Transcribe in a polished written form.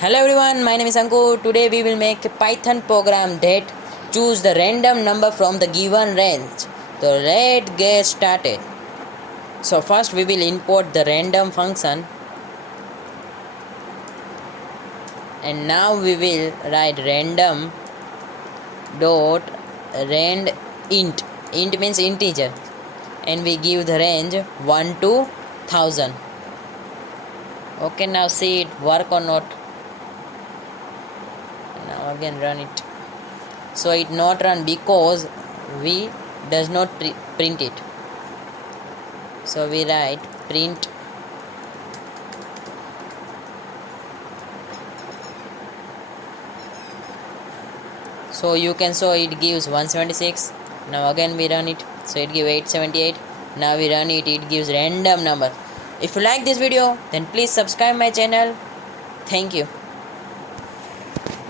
Hello everyone, my name is Ankur. Today we will make a Python program that choose the random number from the given range. So let's get started. So first we will import the random function, and now we will write random dot rand int. Int means integer, and we give the range 1 to 1000. Okay, now see it work or not. Now again run it. So it not run because we does not print it. So we write print so you can show it gives 176. Now again we run it, so it gives 878. Now we run it, it gives random number. If you like this video, then please subscribe my channel. Thank you.